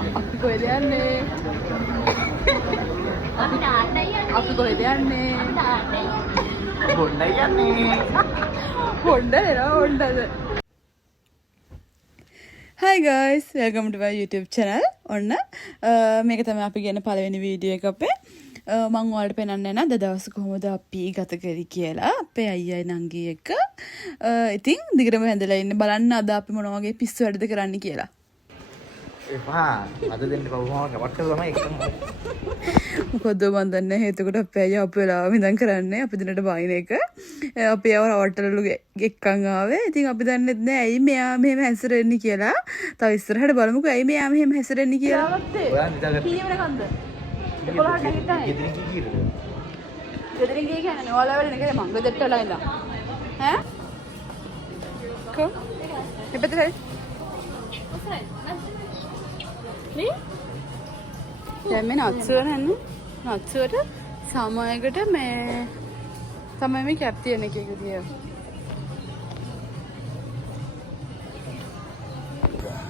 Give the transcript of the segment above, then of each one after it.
අපි කොහෙද යන්නේ? අපි කොහෙද යන්නේ? හොණ්ඩයි යන්නේ. හොණ්ඩ එනවා හොණ්ඩද? Hi guys, welcome to my YouTube channel. ඔන්න මේක තමයි අපි කියන පළවෙනි වීඩියෝ එක අපේ. මම ඔයාලට පෙන්නන්න යන අද දවස් කොහොමද අපි ගත කරේ කියලා අපේ අයියයි නංගි එක්ක. ඉතින් දිගටම හැඳලා ඉන්න බලන්න අද අපි මොන වගේ පිස්සු වැඩද කරන්න කියලා. එපා අද දෙන්න බවම කවට තමයි එකම. මොකද මන් දන්නේ හේතුකට අපේ අයියා අපේ වෙලාව ඉඳන් කරන්නේ අපි දිනට බයින එක. අපි යව රවට්ටලු එක්කන් ආවේ. ඉතින් අපි දන්නේ නැහැ ඇයි මෙයා මෙහෙම හැසිරෙන්නේ කියලා. තව ඉස්සරහට බලමුකෝ ඇයි මෙයා මෙහෙම හැසිරෙන්නේ කියලා. ඔයා නිදාගත්තා. කීවරකන්ද? 11ට නැගිට්ටානේ. ගෙදරින් කීයද? ගෙදරින් ගියේ කියන්නේ ඔයාලා වැඩ නේ මං ගෙදරට වෙලා ඉඳන්. ඈ? කො? එපෙතේ හරි. නේ? දැන් මේ නත්සුව නන්නේ. නත්සුවට සමයකට මේ තමයි මේ කැප් තියෙන එක දිය.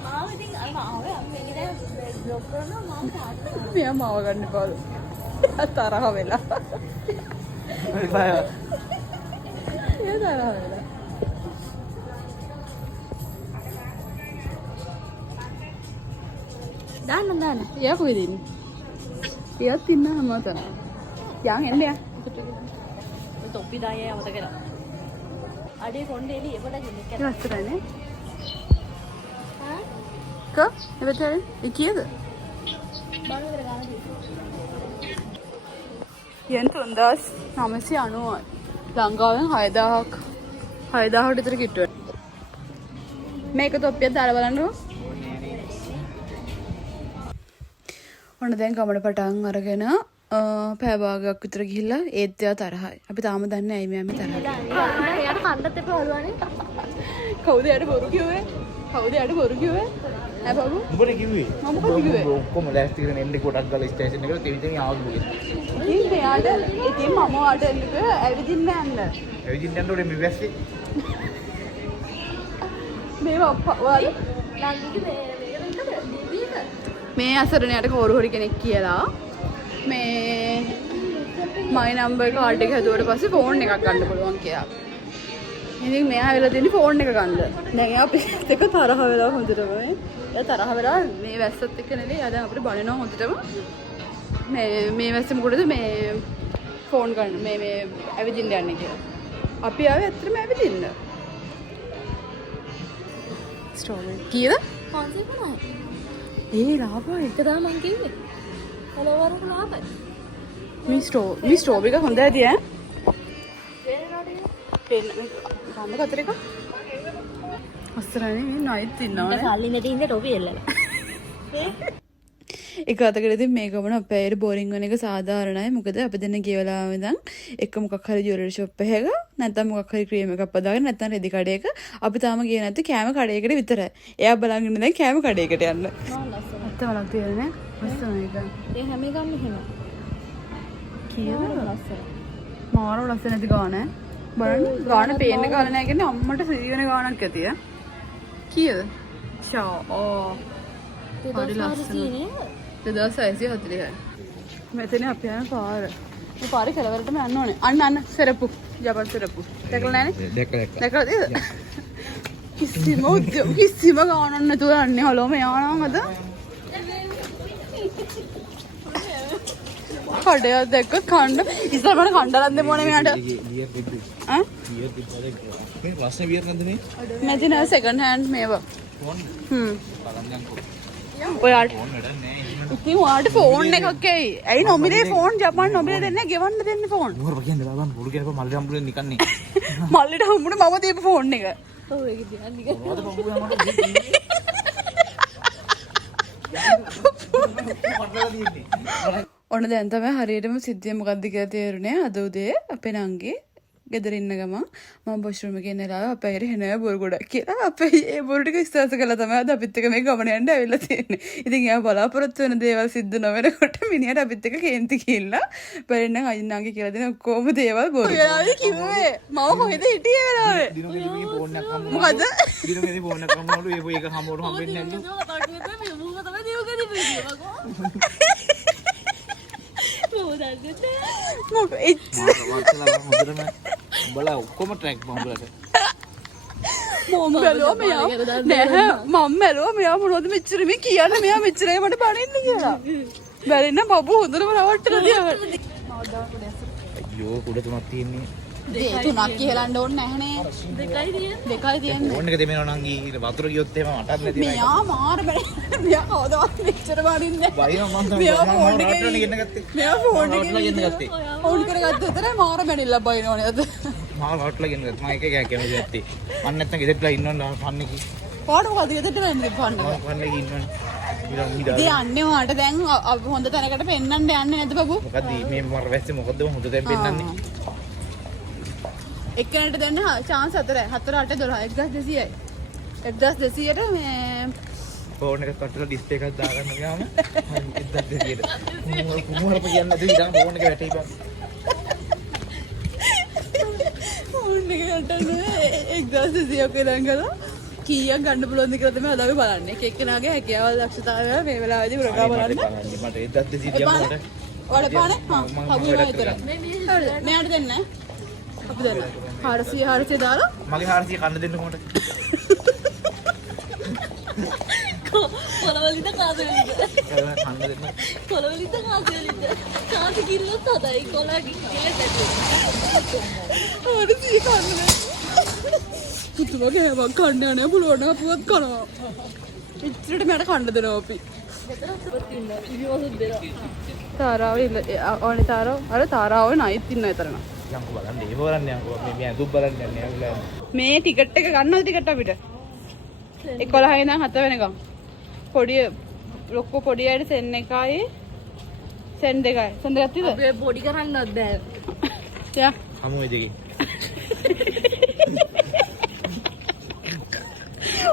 මාව ඉතින් අර ආවේ අපි ඉතින් බ්ලොක් කරනවා මාව තාත්තා. මෙයා මාව ගන්න පාලු. තරහ වෙලා. එපා. ඒ තරහ වෙලා. දාන්න. එයා කොහෙද ඉන්නේ? එයාත් ඉන්න හැමතැන. යන් එන්න යා. තොප්පි දායේ යමත කරා. අඩේ කොණ්ඩේ එලි එපඩ ගෙන්නේ ඒ වස්තරනේ. කො? එබතේ කීයද? බලන්න ගාන දී. යෙන් 3990යි. ලංකාවෙන් 6000කට විතර කිට්ටුවක්. මේක තොප්පියක් දාලා බලන්නකෝ. ඔන්න දැන් ගමන පටන් අරගෙන පැය භාගයක් විතර ගිහිල්ලා ඒත් එයා තරහයි. අපි තාම දන්නේ ඇයි මෙයා මේ තරහයි. එයාට කන්නත් එපා හොලවන්නේ. කවුද යාට බොරු කිව්වේ? කවුද යාට බොරු කිව්වේ? ඈ බබු. උඹට කිව්වේ. මම මොකද කිව්වේ? ඔක්කොම ලෑස්ති කරගෙන එන්න කොටක් ගාලා ස්ටේෂන් එකට තෙවිතෙන් ආවලු. ඉතින් මෙයාට ඉතින් මම වාට එන්නක ඇවිදින්න යන්න. එවිදින් යන්න උඩේ මෙවැස්සේ. මේ ඔයාලා මේ අසරණයට කවුරු හරි කෙනෙක් කියලා මේ මයි නම්බර් කාඩ් එක හැදුවට පස්සේ ෆෝන් එකක් ගන්න පුළුවන් කියලා. ඉතින් මෙයා ඇවිල්ලා දෙන්නේ ෆෝන් එක ගන්න. දැන් එයා අපිත් එක්ක තරහ වෙලා හොඳටම. එයා තරහ වෙලා මේ වැස්සත් එක්ක නෙවෙයි. එයා දැන් අපිට බලනවා හොඳටම. මේ වැස්සේ මොකටද මේ ෆෝන් ගන්න මේ ඇවිදින්න යන්නේ කියලා. අපි ආවේ ඇත්තටම ඇවිදින්න. ස්ටෝරි කීයද? 509. ඒ ලාභයි. එක දා මං කිව්වේ. කලවරක ලාභයි. මේ ස්ටෝබ් එක හොඳ ඇති ඈ. වෙන ගන්න කතර එක. අස්සරනේ මේ නයිත් ඉන්නවනේ. සල්ලි නැති ඉඳ ටොපි එල්ලලා. ඒක අතකට ඉතින් මේ ගමන අපේ ඇයිට බෝරින් වෙන එක සාධාරණයි. මොකද අපි දෙන්න ගිය වෙලාවෙ ඉඳන් එක මොකක් හරි ජුවලරි ෂොප් එකක නැත්නම් මොකක් හරි ක්‍රීම් එකක් පදාගෙන නැත්නම් රෙදි කඩේක අපි තාම ගියේ නැත්තේ කෑම කඩේකට විතරයි. එයා බලන් ඉන්න දැන් කෑම කඩේකට යන්න. අත්තමලක් තියෙන්නේ ලස්සන එක. ඒ හැම එකම එහෙම. කීයද? ලස්සන. මාර ලස්සන නැති ගාන ඈ. බලන්න ගාන පේන්න ගාන නැහැ කියන්නේ අම්මට සිරියන ගානක් ඇති ඈ. කීයද? ෂා ඕ. හරි ලස්සන. 2640යි. මෙතන අපි යන පාර. මේ පාරේ කෙළවරටම යන්න ඕනේ. අන්න සරප්පු. ජපන් සරප්පු. දැකලා නැනේ? දැකලා නේද? කිසිම ගානක් නැතුව යන්නේ. හලෝ මෙයා නම් අද කඩේ දැක්ක කණ්ඩ ඉස්සර මට කණ්ඩලක් දෙමු නේ මෙයාට. ඈ? මේ රස්නේ වියර් නැද්ද මේ? නැති නෑ සෙකන්ඩ් හෑන්ඩ් මේවා. ෆෝන්. බලන්න යන්කෝ. ඔයාට ෆෝන් වැඩක් නෑ. ඉතින් ඔයාට ෆෝන් එකක් එයි. ඇයි නොමිලේ ෆෝන් ජපාන් නොමිලේ දෙන්නේ ගෙවන්න දෙන්නේ ෆෝන්. මොකද කියන්නේ බබන් පොඩු කියනකොට මල්ලි හම්බුනේ නිකන්නේ. මල්ලිට හම්බුනේ මම දීපු ෆෝන් එක. ඔව් ඒක දිහා නිකන්. මොකද පොඩු යමකට ඔන්න දැන් තමයි හරියටම සිද්ධිය මොකද්ද කියලා තේරුනේ. අද උදේ අපේ නංගි ගෙදර ඉන්න ගමන් මම වොෂ්රූම් එකේ ඉන්න වෙලාව අපේ ඇයි හෙනෑ බොරු ගොඩක් කියලා අපේ ඒ බොරු ටික විශ්වාස කළා තමයි අද අපිත් එක්ක මේ ගමන යන්න ඇවිල්ලා තියෙන්නේ. ඉතින් එයා බලාපොරොත්තු වෙන දේවල් සිද්ධ නොවෙනකොට මිනිහට අපිත් එක්ක කේන්ති ගිහිල්ලා බැරිනම් අයින්නාගේ කියලා දෙන ඔක්කොම දේවල් බොරු. ඔයාලා කිව්වේ මම කොහෙද හිටියේ වෙලාවේ? දිනුගෙදී ෆෝන් එකක් හම්බුනේ. මොකද? දිනුගෙදී ෆෝන් එකක් හම්බුනලු ඒක හම්බුනට හම්බෙන්නේ නැල්ලු. මොකද උඹලා ඔක්කොම ට්‍රැක් බම්බලට මම බැලුවා මෙයා නැහැ මම බැලුවා මෙයා මොනවද මෙච්චර මේ කියන්නේ මෙයා මෙච්චරයි මට බනින්න කියලා බැරින්න බබු හොඳටම රවට්ටලා තියාගන්න අයියෝ කුඩ තුනක් තියෙන්නේ තුනක් කියලන්න ඕනේ නැහනේ දෙකයි තියෙන්නේ ඕන එක දෙමෙනවා නම් ඊ වතුර ගියොත් එහෙම මටත් නැති මෙයා මාර බැලුවා මෙයා කවදාවත් මෙච්චර බනින්නේ බයින මම මෙයා තමයි ෆෝන් රවට්ටලා එකේ ගෙන්න ගත්තේ මෙයා ෆෝන් රවට්ටලා ගෙන්න එකේ ගත්තේ ඕන් කරගත්ත විතරයි මාර බැනිලා බයිනෝනේ අද මාව රවට්ටලා ගෙන්න ගත්තා මම එක එක කැමති නැත්තේ මම නැත්තම් ගෙදරටලා ඉන්නවන්න පන්නේ කි පාඩ මොකද ගෙදරට වෙන්නේ පන්න මම පන්නේ ඉන්නවන්න ඉතින් යන්නේ වාට දැන් හොඳ තැනකට පෙන්නන්න යන්නේ නැද්ද බබු මොකද මේ මර වැස්සේ මොකද හොඳ දැන් පෙන්නන්නේ එක්කෙනාට දෙන්න chance 4 8 12 1200යි 1200ට මේ ෆෝන් එක කටලා ඩිස්ප්ලේ එකක් දාගන්න ගියාම 1200ට කුමාරප කියන්නේ නැති ඉතින් ෆෝන් එක වැටේපන් ෆෝන් එක ගන්නනේ 1200 කියලා ගලා කීයක් ගන්න පුළුවන්ද කියලා තමයි අද අපි බලන්නේ එක එක්කෙනාගේ හැකියාවල් දක්ෂතාවය මේ වෙලාවේදී උරගා බලන්න මට 1200 කියනකොට වලපාන හබුනා විතර හරිද මෙයාට දෙන්න අපි දෙන්න 400 දාලා මගේ 400 කන්න දෙන්න කොහොමද කොළවලින්ද කාසෙලින්ද කන්න දෙන්න කොළවලින්ද කාසෙලින්ද කාසෙ කිල්ලොත් හදයි කොළා කිල්ලෙත් ඇතුලේ 400 කන්නේ පුතුමගේ හැමක් කන්න යන්නේ පුළුවන් අපුවත් කනවා ඉච්චරට මට කන්න දෙනවා අපි තාරාව ඕනේ තාරාව අර තාරාව නයිත් ඉන්න විතරන යන්කෝ බලන්න ඒක බලන්න යන්කෝ මේ ඇඳුම් බලන්න යන්නේ අවිලා මේ ටිකට් එක ගන්නවද ටිකට් අපිට 11 ඉඳන් 7 වෙනකම් පොඩි ලොක්කෝ පොඩි අයට සෙන් එකයි සෙන් දෙකයි සෙන් දෙකක් තියද අපේ බොඩි කරන්නවත් බෑ යා හමු වෙදේ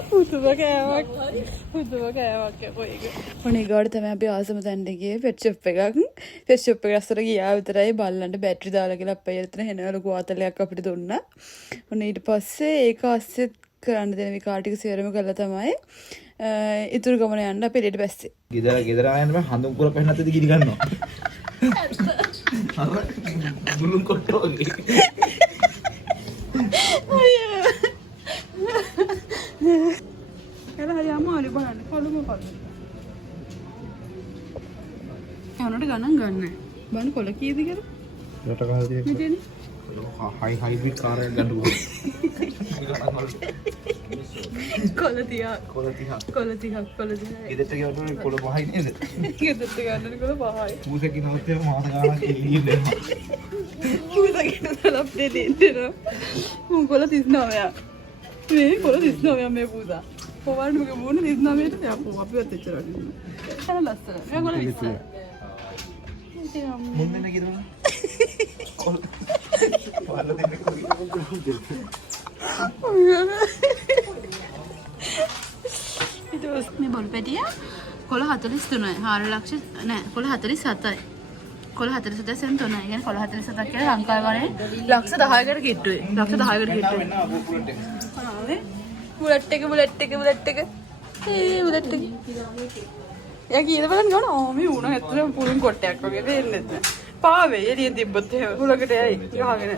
පුතුම කෑමක් කොයික ඔනේ ගාඩ තමයි අපි ආසම තැනට ගියේ පෙට් ෂොප් එකක් පෙට් ෂොප් එක ඇස්සට ගියා විතරයි බල්ලන්ට බැටරි දාලා කියලා අප්පයි එතන හෙන ලොකු ආතලයක් අපිට දුන්නා. ඔන්න ඊට පස්සේ ඒක අස්සෙත් කරන්න දෙන විකාර ටික සේරම කළා තමයි ඉතුරු ගමන යන්න අපි ඊට පස්සේ. ගෙදර ආයන්න මම හඳුන් කුර පෙන්නත් ඉදි ගිනි ගන්නවා. අර බුලුන් කොට්ටෝ වගේ. එලා හරි අමාරු බලන්න කොළම කොළ. යනට ගණන් ගන්න. බලන්න කොළ කීයද කියලා? රට කාලේ මෙතන. හයිබ්‍රිඩ් කාරයක් ගන්න ඕනේ. කොළ තියා. කොළ 30. ගෙදරට ගියොත් කොළ පහයි නේද? ගෙදරට ගන්න කොළ පහයි. පූසකින් නමුත් එහෙම මාස ගානක් එළියෙ ඉන්නවා. පූසකින් අප්ඩේට් දෙන්නවා. මම කොළ 39ක්. මේ කොළ 39ක් මේ පූසා. කොහොමද මගේ මොන 39ට යපෝ අපිවත් එච්චර වටිනවා. එතන ලස්සන. මම කොළ 20. මුන් දෙන්න කිව්වද? කොළ. වල දෙන්න කොහොමද? මේ බොල් පැටිය කොළ 43යි. 4 ලක්ෂ නෑ කොළ 47යි. කොළ 47 සෙන් 3යි. කියන්නේ කොළ 47ක් කියලා ලංකාවේ වනේ ලක්ෂ 10කට කිට්ටුවේ. ලක්ෂ 10කට කිට්ටුවේ. බුලට් එක ඒ බුලට් එක යා කීයද බලන්න ගන්න ඕ මේ උණ ඇත්තටම පුරුන් කොටයක් වගේ දෙන්නේ නැහැ පාවේ එළියෙන් තිබ්බත් එහෙම හුලකට යයි ගහගෙන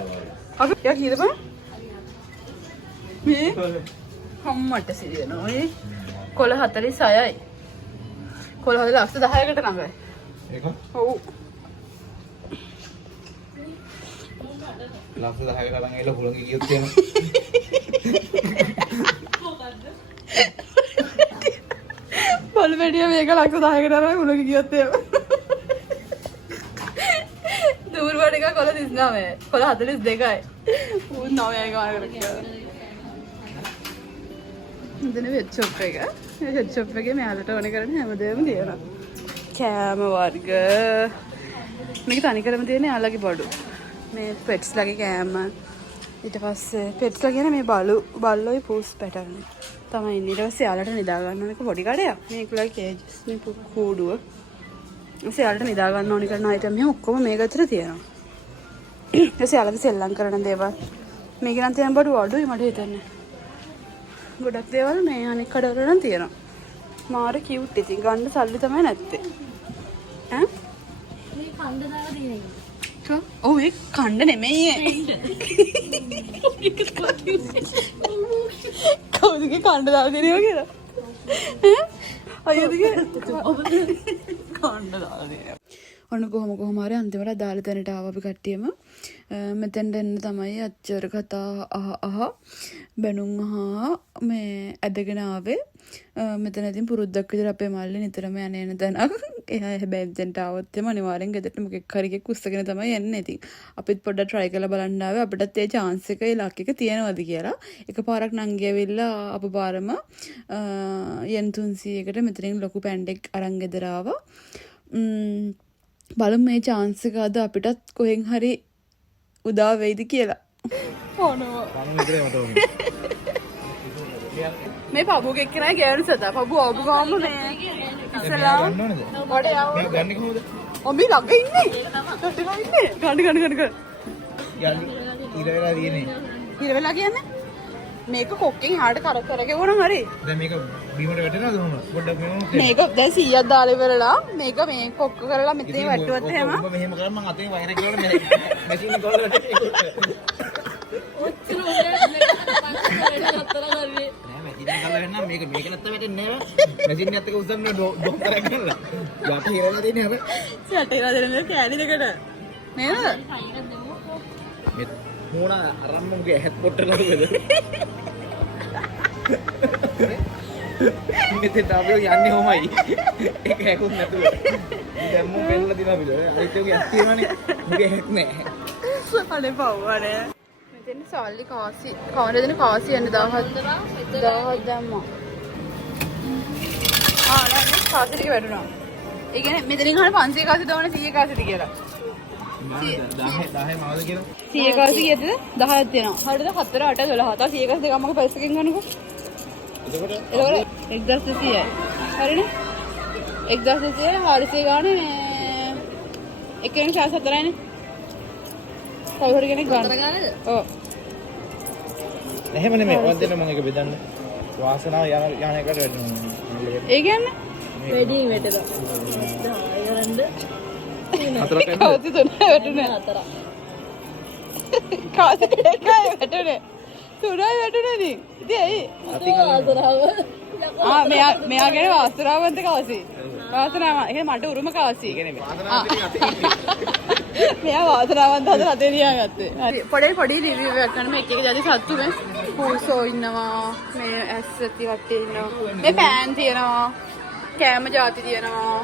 අපි යා කීයද බලන්න මේ හම්මට සිරියනවා ඒ කොළ 46යි කොළ 40 ලක්ෂ 10කට නගයි ඒක ඔව් ලක්ෂ 10ක තරම් ඇවිල්ලා හුලඟේ ගියොත් එහෙම පොල් වැඩිය මේක ලක්ෂ 10කට අරන් උලක ගියොත් එහෙම දූර් වඩ එක කොළ 39යි කොළ 42යි ඌ 9යි ගානකට කියලා ඉතින් වෙබ් ෂොප් එක වෙබ් ෂොප් එකේ මෙයාලට ඕන කරන හැමදේම තියෙනවා කෑම වර්ග මේක තනි කරම තියෙන යාළුවගේ බඩු මේ පෙට්ස් ලගේ කෑම ඊට පස්සේ පෙට්ස් ලා කියන මේ බල්ලෝයි පූස් පැටර්න් තමයි ඉන්නේ. ඊට පස්සේ යාළුවට නිදා ගන්න ඕන එක පොඩි කඩයක්. මේකලා කේජස් මේ කූඩුව. ඊට යාළුවට නිදා ගන්න ඕනි කරන අයිටම් මේ ඔක්කොම මේක ඇතුලේ තියෙනවා. ඊට යාළුවට සෙල්ලම් කරන දේවල් මේක නම් තියෙන බඩු අඩුයි මට හිතන්නේ. ගොඩක් දේවල් මේ අනික් කඩවල නම් තියෙනවා. මාර කියුට් ඉතින් ගන්න සල්ලි තමයි නැත්තේ. ඈ? මේ කණ්ඩ දාලා තියෙනවා. ඔව් ඒ කණ්ඩ නෙමෙයි. කවුදගේ කණ්ඩ දාලා දෙනවා කියලා? ඈ? අයියෝදගේ කණ්ඩ දාලා දෙනවා. ඔන්න කොහොම හරි අන්තිමට අදාළ තැනට ආව අපි කට්ටියම. මෙතෙන්ට එන්න තමයි අච්චර කතා බැනුම් මේ ඇදගෙන ආවේ. මෙතන ඉතින් පුරුද්දක් විතර අපේ මල්ලි නිතරම යන තැනක්. එයා හැබැයි මෙතෙන්ට ආවොත් එම අනිවාර්යෙන් ගෙදරට මොකෙක් හරි එකක් උස්සගෙන තමයි එන්නේ. ඉතින් අපිත් පොඩ්ඩක් try කරලා බලන්න ආවේ අපිටත් ඒ chance එක ඒ ලක් එක තියෙනවද කියලා. එකපාරක් නංගි ඇවිල්ලා අප පාරම yen 300කට මෙතනින් ලොකු පැන්ඩෙක් අරන් ගෙදර ආවා. බලමු මේ chance එක අද අපිටත් කොහෙන් හරි උදා වෙයිද කියලා. මේ පබුගේ එක්කෙනා ගෑනු සතා. පබු ආපු ගාම මේ ඉස්සලා වඩේ ආව. ගන්නේ කොහොමද? ඔබි ළඟ ඉන්නේ. ටටිලා ඉන්නේ. ගන්න. යන්නේ ඊර වෙලා තියෙන්නේ. ඊර වෙලා කියන්නේ? මේක කොක්කෙන් හාට කරගෙන වුණා හරි. දැන් මේක බීමට වැටෙනවද මොන? පොඩ්ඩක් මෙහෙම. මේක දැන් 100ක් දාලා ඉවරලා මේක මේ කොක්ක කරලා මෙතන වැටුවත් එහෙම. ඔබ මෙහෙම කරා මම අතේ වයර් එක ගාලා මැෂින් එක ගාලා ඔච්චර උඩට නතර කරන්නේ. මේක නැත්ත වැටෙන්නේ නෑ. මැෂින් එකත් එක උස්සන් මේ ඩොම් කරගෙන ගිහලා. යට හිරලා දෙන්නේ හැබැයි. යට හිරලා දෙන්නේ කෑලි දෙකට. නේද? මේ මොන අරම්මගේ ඇහත් පොට්ටලවද? මෙතෙන් අපි යන්නේ කොහමයි? ඒක හැකුත් නැතුව. දැන් මම පෙන්නලා දිනවා පිළ. අනිත් ඒකේ ඇස් තියෙනවනේ. මුගේ හැක් නෑ. අනේ පව්වනේ. මෙතෙන් සල්ලි කාසි. කවුරුද දෙන කාසි යන්න 1000 දැම්මා. නෑ කාසි ටික වැටුණා. ඒ කියන්නේ මෙතනින් අහන 500 කාසි දවන 100 කාසිද කියලා. 10 මාවද කියලා 100 කාසි කීයද 10ක් තියෙනවා. හරිද 4 8 12 තා 100 කාසි දෙක අම්මගේ පයිස් එකෙන් ගන්නකො. එතකොට 1200යි. හරිනේ. 1200 400 ගානේ මේ එකෙන් 4යිනේ. කවුරු කෙනෙක් ගන්න. ඔව්. එහෙම නෙමෙයි. ඔය දෙන්න මම එක බෙදන්න. වාසනාව යන එකට වැටෙනවා. ඒ කියන්නේ වෙඩින් වැටෙනවා. 10 ගරන්ද හතරක් වෙනද? කාසි තුනයි වැටුනේ. 4. කාසි දෙකයි වැටුනේ. තුනයි වැටුනේ නේ. ඉතින් ඇයි? ආසරාව. මෙයා ගැන වාසනාවන්ත කාසි. වාසනාව. ඒ කියන්නේ මට උරුම කාසි. වාසනාව දෙන්නේ අතේ. මෙයා වාසනාවන්ත හදලා අතේ තියාගත්තේ. හරි. පොඩි රිවිව් එකක් කරන මේ එක එක જાති සත්තු මේ පූසෝ ඉන්නවා. මේ ඇස්සති කට්ටිය ඉන්නවා. මේ පෑන් තියෙනවා. කෑම જાති තියෙනවා.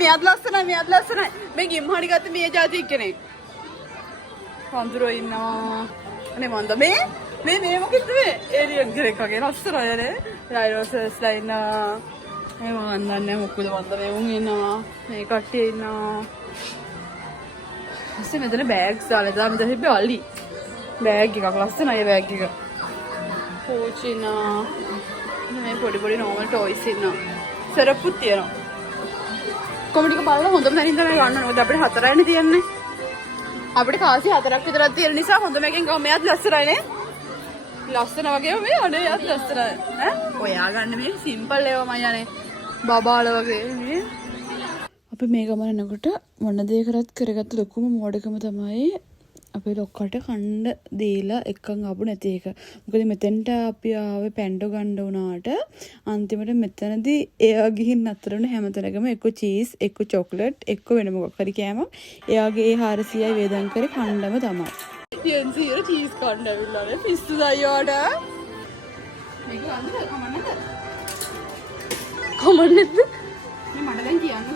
මෙයාත් ලස්සනයි. මේ ගිම්හානි ගත්ත මේ જાති කෙනෙක්. වඳුරෝ ඉන්නවා. අනේ මන්ද මේ මොකද මේ ඒලියන් කෙනෙක් වගේ ලස්සනයි නේ. රයිනෝසර්ස්ලා ඉන්නවා. මේ මම දන්නේ මොකද මන්ද මේ උන් ඉන්නවා. මේ කට්ටිය ඉන්නවා. ඉතින් මෙතන බෑග්ස් දාලා මෙතන තිබ්බේ අලි. බෑග් එකක් ලස්සනයි බෑග් එක. පෝච් ඉන්නවා. මේ පොඩි නෝමල් ටොයිස් ඉන්නවා. සරප්පුත් තියෙනවා. කොමිටික බලලා හොඳම තැනින් තමයි ගන්න ඕනේ. අපිට 4යිනේ තියන්නේ. අපිට කාසි 4ක් විතරක් තියෙන නිසා හොඳම එකෙන් ගම මෙයාත් ලස්සනයි නේ. ලස්සන වගේම මේ අනේ යත් ලස්සනයි. ඈ ඔයා ගන්න මේ සිම්පල් ඒවා මම යන්නේ. බබාල වගේ නේ. අපි මේ ගමන යනකොට මොන දේ කරත් කරගත්ත ලොකුම මෝඩකම තමයි අපේ ලොක්කට කන්න දීලා එක්කන් ආපු නැති එක. මොකද මෙතෙන්ට අපි ආවේ පැන්ඩෝ ගන්න උනාට අන්තිමට මෙතනදී එයා ගිහින් අතර වුණ හැමතැනකම එක්ක චීස් එක්ක චොක්ලට් එක්ක වෙන මොකක් හරි කෑමක් එයාගේ ඒ 400යි වේදම් කරේ කන්නම තමයි. යෙන්සිර චීස් කන්න ඇවිල්ලා නේ පිස්සු දයියාට. මේක ගන්නද කමන්නද? කමන්නද? මේ මට දැන් කියන්නද?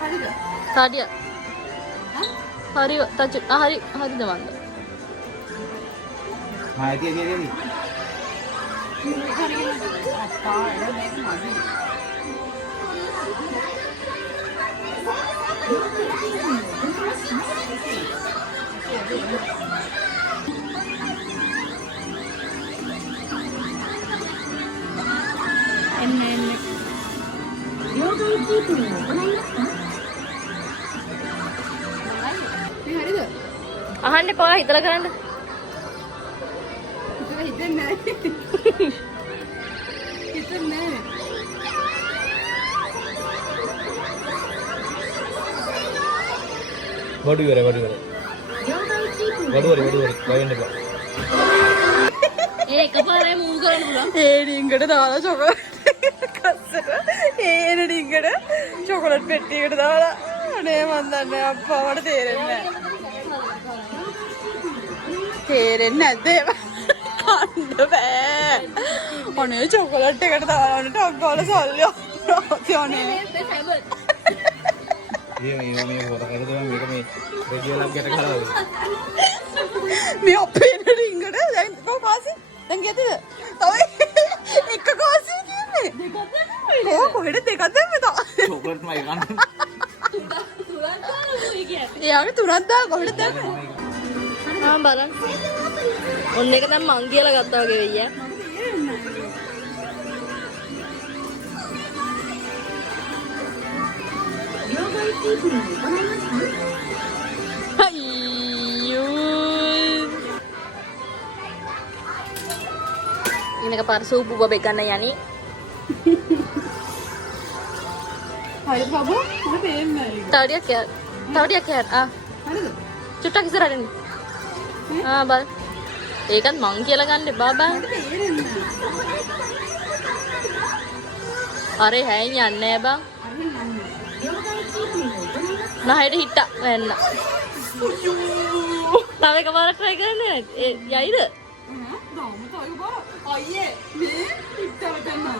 හරිද? හරිය. හරි තච් හරිද මන්ද? මායිතිය කියලාදී. අප්පා එළ මේක මදි. එන්නේ හරිද? අහන්න කොහා හිතලා කරන්න. හිතෙන්නේ නැහැ. හිතන්නේ වඩු ඉවරයි වඩු ඉවරයි. වඩු ඉවරයි ගයන්න එපා. ඒ එකපාරයි මූල් කරන්න පුළුවන්. ඒ ඩිංගට දාලා චොකලට් කස්සට ඒන ඩිංගට චොකලට් පෙට්ටියකට දාලා අනේ මන් දන්නේ අප්පා මට තේරෙන්නේ නැහැ. තේරෙන්නේ නැද්ද ඒව? කන්න බෑ. අනේ චොකලට් එකට දාලාට අක්කාල සල්ලි අනේ. මේ හොර කරද මේක මේ රෙඩියලක් ගැට කරලා. මේ අපේ ඩිංගට දැන් කොහොමද? දැන් ගෙතද? තව එක කාසි තියෙන්නේ. කොහෙද දෙකක් දැම්මේ තා? චොකලට් මයි ගන්න. එයාගේ තුනක් දා කොහෙද දැම්මේ? ආ බලන්න. ඔන්න එක දැන් මං කියලා ගත්තා වගේ වෙయ్యා. Ini ke parsu buba bekan yani. හරි බබා මට තේරෙන්නේ නැහැ. Tahu dia kayak ah. හරිද? Cutta kisah ini. Ah bal. Kan mang කියලා ගන්න එපා බං. මට තේරෙන්නේ නැහැ. අරේ හැයින් යන්නේ නෑ බං. නහයට හිට්ට වෙන්න. තව එකපාරක් try කරන්න යයිද? දාමු තව බා. අයියේ මේ පිටතට යනවා.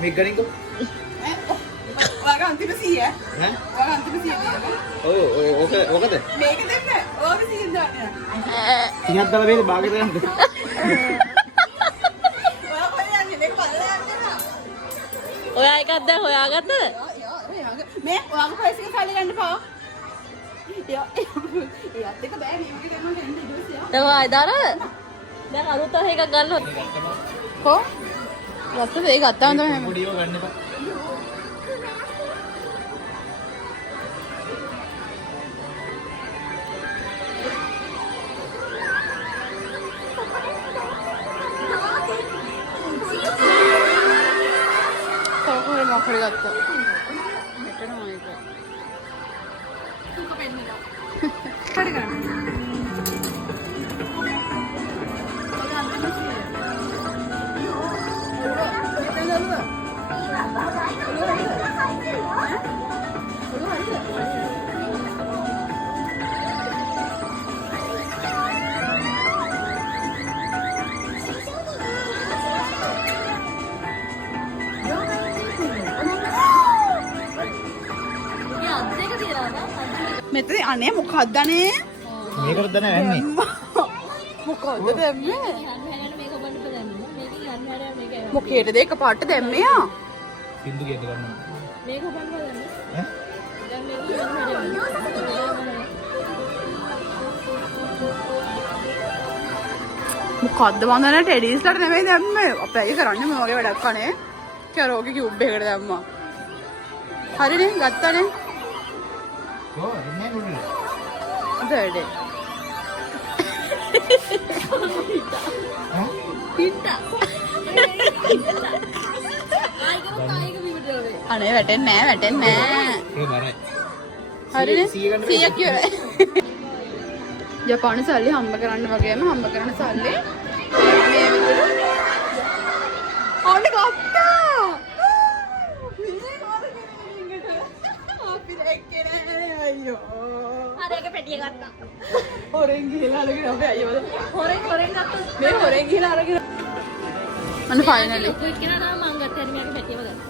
මේක ගනින්කෝ. ඔයාගේ අන්තිම 100 ඈ? ඈ? ඔයාගේ අන්තිම 100 තියෙනවා. ඔව් ඕකද? මේක දෙන්න. ඔයාගේ 100 දාන්න. 30ක් දාලා වේද භාගෙට යන්න. ඔයා කොහෙද යන්නේ? මේක බලලා යන්න. ඔයා එකක් දැන් හොයාගත්තද? මේ ඔයාගේ ප්‍රයිස් එක සල්ලි ගන්න පා. එයාත් එක බෑ මේ වගේ ගමන් ගන්න ඉඩසියා. දැන් ආයෙ දාලා දැන් අලුත් එකක් ගන්නවත්. කො? ගත්තද ඒ ගත්තාම තමයි පොඩිව ගන්න එපා. තවකෝ මොකද ගත්තා. මෙතන මොකද? තුක පෙන්නනවා. හරි ගන්න. මෙතන අනේ මොකක්ද අනේ? මේකට දැන යන්නේ. මොකක්ද දැම්මේ? මේක බලන්න බලන්න. මේකෙන් යන්න හැරෙන්න මේක. මොකේද දෙක පාට දැම්මේ ආ? සින්දු කියද ගන්න. මේක බලන්න බලන්න. ඈ? දැන් මේක යන්න හැරෙන්න. මොකද්ද වන්දන ටෙඩීස්ලට නෙමෙයි දැම්මේ. අපේ අය කරන්නේ මේ වගේ වැඩක් අනේ. කැරෝගේ කියුබ් එකකට දැම්මා. හරිනේ ගත්තානේ. ඔව් එන්නේ නුඩල්. දෙඩේ. පිට්ටා. ආයික විවිධ අනේ වැටෙන්නේ නැහැ. ඒ බරයි. හරිනේ 100 100ක් ඉවරයි. ජපානයේ සල්ලි හම්බ කරන්න වගේම හම්බ කරන සල්ලි මේ විදිහට ඕනේ ගත්තා. අපි දැක්කේ නෑ අයියෝ. අර එක පෙට්ටිය ගත්තා. හොරෙන් ගිහලා අරගෙන අපේ අයියෝ. හොරෙන් ගත්තා. මේ හොරෙන් ගිහලා අරගෙන අන්න ෆයිනලි. ඔය කෙනා නම් මං ගත්තා හරි මේක පෙට්ටියම ගත්තා.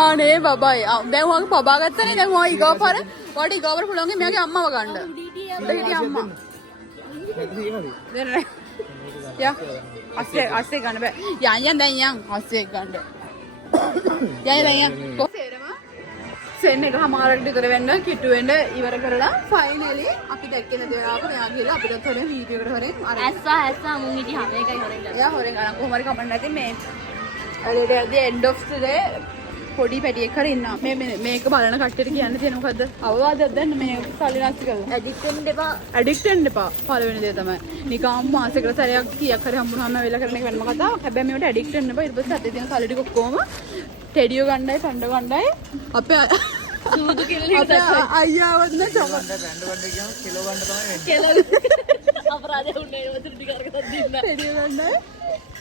ආනේ බබයි. දැන් ඔයාගේ පබා ගත්තනේ. දැන් ඔයා ඊගාව පාර ඔයාට ඊගාව පාර පුළුවන්ගේ මෙයාගේ අම්මව ගන්න. උඩ හිටිය අම්මා. මේක තියෙනවද? දෙන්න. යා. අස්සේ ගන්න බෑ. යන් දැන් යන් අස්සේ ගන්න. යන් දැන් යන්. කොහේරම සෙන් එක හමාරකට විතර වෙන්න කිට්ටු වෙන්න ඉවර කරලා ෆයිනලි අපි දැක්කේ නැති වෙලාවක මෙයා ගිහලා අපිට හොරෙන් වීඩියෝ එකට හොරෙන් අර ඇස්සා මුන් ඉතින් හැම එකයි හොරෙන් ගත්තා. එයා හොරෙන් ගන්න කොහොම හරි කමන්න නැති මේ the end of today පොඩි පැටියෙක් හරි ඉන්නවා. මේක බලන කට්ටියට කියන්න තියෙන මොකද්ද? අවවාදයක් දෙන්න මේ සල්ලි නැති කරලා. ඇඩික්ට් වෙන්න එපා. ඇඩික්ට් වෙන්න එපා. පළවෙනි දේ තමයි. නිකම් මාසෙකට සැරයක් කීයක් හරි හම්බුනහම වෙලා කරන එක වෙනම කතාවක්. හැබැයි මේකට ඇඩික්ට් වෙන්න එපා. ඊට පස්සේ අතේ තියෙන සල්ලි ටික ඔක්කොම ටෙඩියෝ ගන්නයි, කණ්ඩ ගන්නයි. අපේ සූදු කෙල්ලෙක් අයියාවත් නෑ ගන්න බැන්ඩ් ගන්න කියම කිලෝ ගන්න තමයි වෙන්නේ. කියලා අපරාධය උන්නේ ඔතන ටික අරකට දෙන්න. ටෙඩියෝ ගන්නයි.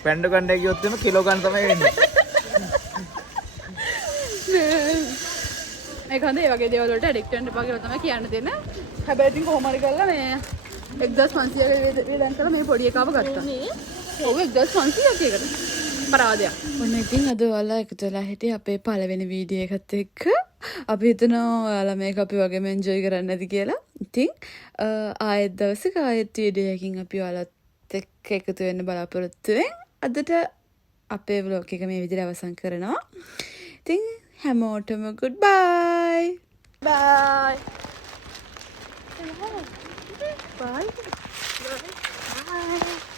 බැන්ඩ් ගන්න කියොත් එම කිලෝ ගන්න තමයි වෙන්නේ. මේක හොඳ ඒ වගේ දේවල් වලට ඇඩික්ට් වෙන්න එපා කියලා තමයි කියන්න තියෙන්නේ. හැබැයි ඉතින් කොහොම හරි කරලා මේ 1500 වේදන් කරලා මේ පොඩි එකාව ගත්තා. ඔව් 1500ක් ඒකට. පරාදයක්. ඔන්න ඉතින් අද ඔයාලා එකතු වෙලා හිටියේ අපේ පළවෙනි වීඩියෝ එකත් එක්ක. අපි හිතනවා ඔයාලා මේක අපි වගේම එන්ජොයි කරන්න ඇති කියලා. ඉතින් ආයෙත් දවසක ආයෙත් වීඩියෝ එකකින් අපි ඔයාලත් එක්ක එකතු වෙන්න බලාපොරොත්තු වෙන. අදට අපේ vlog එක මේ විදිහට අවසන් කරනවා. ඉතින් හැමෝටම goodbye. Bye. Bye. Bye.